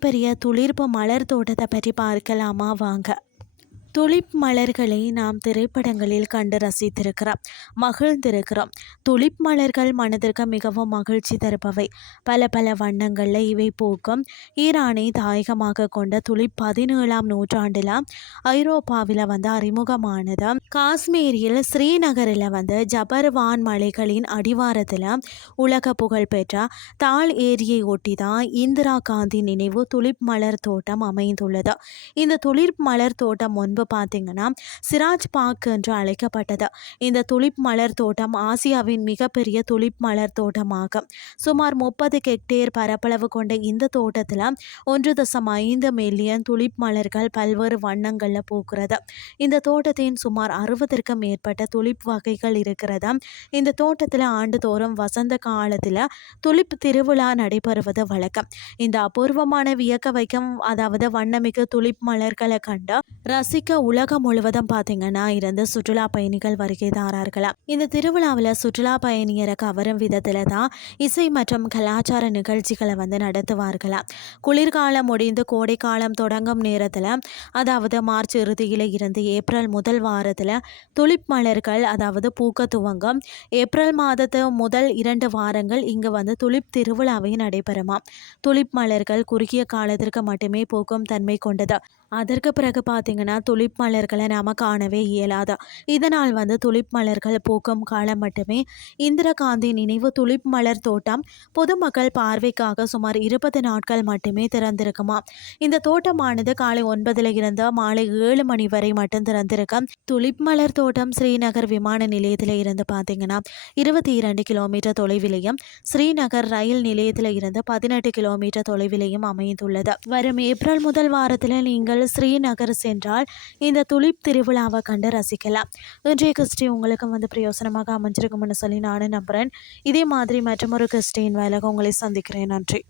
மிகப்பெரிய துளிர்ப்பு மலர் தோட்டத்தை பற்றி பார்க்கலாமா வாங்க. துலிப் மலர்களை நாம் திரைப்படங்களில் கண்டு ரசித்திருக்கிறோம், மகிழ்ந்திருக்கிறோம். துலிப் மலர்கள் மனதிற்கு மிகவும் மகிழ்ச்சி தருபவை. பல பல வண்ணங்களில் இவை பூக்கும். ஈரானை தாயகமாக கொண்ட துலிப் 17ஆம் நூற்றாண்டில் ஐரோப்பாவில் அறிமுகமானது. காஷ்மீரில் ஸ்ரீநகரில் ஜபர்வான் மலைகளின் அடிவாரத்தில் உலக புகழ்பெற்ற தால் ஏரியை ஒட்டி தான் இந்திரா காந்தி நினைவு துலிப் மலர் தோட்டம் அமைந்துள்ளது. இந்த துலிப் மலர் தோட்டம் முன்பு பார்த்தீங்கன்னா சிராஜ் பார்க் என்று அழைக்கப்பட்டது. இந்த துலிப் மலர் தோட்டம் ஆசியாவின் மிகப்பெரிய துலிப் மலர் தோட்டமாகும். சுமார் 30 ஹெக்டேர் பரப்பளவு கொண்ட இந்த தோட்டத்தில் 1.5 மில்லியன் துலிப் மலர்கள் பல்வேறு வண்ணங்களில் பூக்கிறது. இந்த தோட்டத்தின் சுமார் 60க்கும் மேற்பட்ட துலிப் வகைகள் இருக்கிறது. இந்த தோட்டத்தில் ஆண்டுதோறும் வசந்த காலத்தில் துலிப் திருவிழா நடைபெறுவது வழக்கம். இந்த அபூர்வமான வியக்க வைக்கும் வண்ணமிகு துலிப் மலர்களை கண்டு ரசிக்க உலகம் முழுவதும் பார்த்தீங்கன்னா இருந்து சுற்றுலா பயணிகள் வருகை தாரார்களாம். இந்த திருவிழாவில் சுற்றுலா பயணியரை கவரும் விதத்தில் தான் இசை மற்றும் கலாச்சார நிகழ்ச்சிகளை நடத்துவார்களாம். குளிர்காலம் முடிந்து கோடைக்காலம் தொடங்கும் நேரத்தில் மார்ச் இறுதியில் இருந்து ஏப்ரல் முதல் வாரத்தில் துலிப் மலர்கள் பூக்க துவங்கும். ஏப்ரல் மாதத்து முதல் 2 வாரங்கள் இங்கு துலிப் திருவிழாவை நடைபெறுமாம். துலிப் மலர்கள் குறுகிய காலத்திற்கு மட்டுமே பூக்கும் தன்மை கொண்டது. அதற்கு பிறகு பார்த்தீங்கன்னா துலிப் மலர்களை நாம் காணவே இயலாது. இதனால் துலிப் மலர்கள் பூக்கும் காலம் மட்டுமே இந்திரா காந்தி நினைவு துலிப் மலர் தோட்டம் பொதுமக்கள் பார்வைக்காக சுமார் 20 நாட்கள் மட்டுமே திறந்திருக்குமா. இந்த தோட்டமானது காலை 9 இருந்து மாலை 7 மணி வரை மட்டும் திறந்திருக்கும். துலிப் மலர் தோட்டம் ஸ்ரீநகர் விமான நிலையத்தில் இருந்து பார்த்தீங்கன்னா 22 கிலோமீட்டர் தொலைவிலையும், ஸ்ரீநகர் ரயில் நிலையத்தில் இருந்து 18 கிலோமீட்டர் தொலைவிலையும் அமைந்துள்ளது. வரும் ஏப்ரல் முதல் வாரத்தில் நீங்கள் ஸ்ரீநகர் சென்றால் இந்த துலிப் திருவிழாவை கண்டு ரசிக்கலாம். இன்றைய கிறிஸ்டி உங்களுக்கு பிரயோசனமாக அமைஞ்சிருக்கும்னு சொல்லி நானும் நம்புகிறேன். இதே மாதிரி மற்றொரு கிறிஸ்டின் வேலைக்கு உங்களை சந்திக்கிறேன். நன்றி.